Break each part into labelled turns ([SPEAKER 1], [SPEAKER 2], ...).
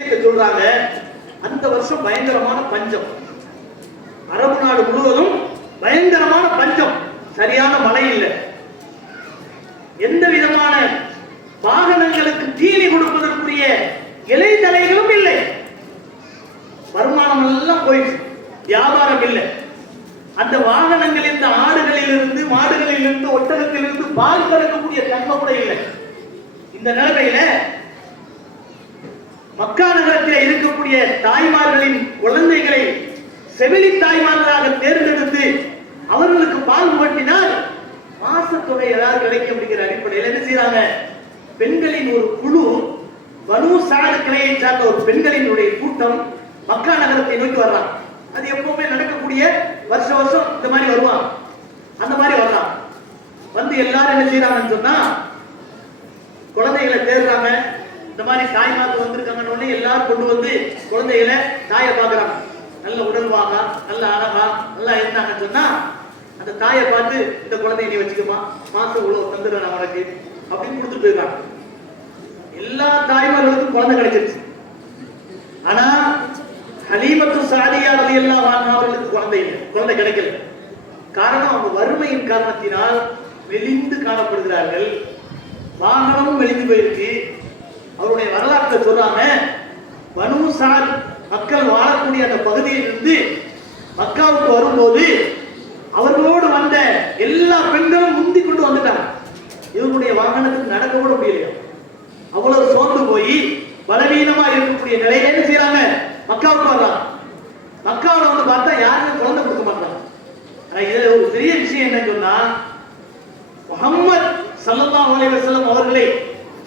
[SPEAKER 1] சொல்றாங்க அந்த வருஷம் பயங்கரமான பஞ்சம். அரபு நாடு முழுவதும் பயங்கரமான பஞ்சம். சரியான மழை இல்லை. எந்த விதமான வாகனங்களுக்கு தீனி கொடுப்பதற்குரிய இலைதலைகளும் இல்லை. வருமானம் எல்லாம் போயிடுச்சு. வியாபாரம் இல்லை. அந்த வாகனங்கள் இந்த ஆடுகளில் இருந்து மாடுகளில் இருந்து ஒட்டகத்தில் இருந்து பால் கறக்கக்கூடிய தன்மை கூட இல்லை. இந்த நிலைமையில மக்கா நகரத்தில் இருக்கக்கூடிய தாய்மார்களின் குழந்தைகளை செவிலி தாய்மார்களாக தேர்ந்தெடுத்து அவர்களுக்கு பால் புகட்டினால் மாசத்தொகை ஏதாவது கிடைக்கும் அப்படிங்கிற அடிப்படையில் என்ன செய்யறாங்க பெண்களின் ஒரு குழு பனு சாடு கிளையை சார்ந்த ஒரு பெண்களினுடைய கூட்டம் மக்கா நகரத்தை நோக்கி வரலாம் அது எப்பவுமே நடக்கக்கூடிய வருஷ வருஷம் இந்த மாதிரி வருவான் அந்த மாதிரி வரலாம் வந்து எல்லாரும் என்ன செய்யறாங்கன்னு சொன்னா குழந்தைகளை தேடுறாங்க. இந்த மாதிரி தாய்மார்கள் வந்திருக்காங்கன்னு உடனே எல்லாரும் கொண்டு வந்து குழந்தைகளை தாயை பார்க்கறாங்க. நல்ல உடல்வாக நல்ல அழகா நல்லா இருந்தாங்கன்னு சொன்னா அந்த தாயை பார்த்து இந்த குழந்தைய நீ வச்சுக்கமா மாசம் இவ்வளவு தந்துடுறேன் உனக்கு அப்படின்னு கொடுத்துட்டு போயிருக்காங்க. எல்லா தாய்மார்களுக்கும் குழந்தை கிடைச்சிருச்சு. ஆனா ஹலீமத்து சாதியா ரலியல்லாஹு வாங்கினவர்களுக்கு குழந்தை இல்லை. குழந்தை கிடைக்கல. காரணம் அவங்க வறுமையின் காரணத்தினால் மெலிந்து காணப்படுகிறார்கள். வாகனமும் மெலிந்து போயிருக்கு. அவருடைய வரலாற்றை சொல்றாங்க பனுசார் மக்கள் வாழக்கூடிய அந்த பகுதியிலிருந்து மக்காவுக்கு வரும்போது அவர்களோடு வந்த எல்லா பெண்களும் முந்தி கொண்டு வந்துட்டாங்க. இவருடைய வாகனத்துக்கு நடக்க கூட முடியலையா. அவ்வளவு சோர்ந்து போய் பலவீனமா இருக்கக்கூடிய நிலையில என்ன செய்யறாங்க மக்காவுக்கு வர்றாங்க. மக்காவில் வந்து பார்த்தா யாருமே குழந்தை கொடுக்க மாட்டாங்க. ஆனா இதுல ஒரு பெரிய விஷயம் என்னன்னு சொன்னா முகம்மது சல்லா அலைஹி வஸல்லம் அவர்களை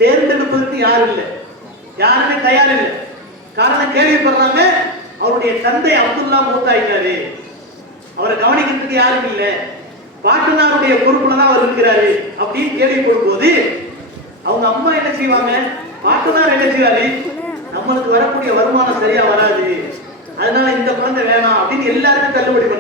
[SPEAKER 1] தேர்ந்தெடுப்பதற்கு யாரும் இல்லை. யாருமே தயார் இல்லை. காரணம் கேள்விப்படுறாங்க அவருடைய தந்தை அப்துல்லா மூத்தாயிட்டாரு அவரை கவனிக்கிறதுக்கு யாரும் இல்லை. பாட்டனாருடைய பொறுப்புல தான் அவர் இருக்கிறாரு அப்படின்னு கேள்விப்படும் போது அவங்க அம்மா என்ன செய்வாங்க? பாட்டனார் என்ன செய்வாரு? நம்மளுக்கு வரக்கூடிய வருமானம் சரியா வராது. அதனால இந்த குழந்தை வேணாம் அப்படின்னு எல்லாருமே தள்ளுபடி பண்றாங்க.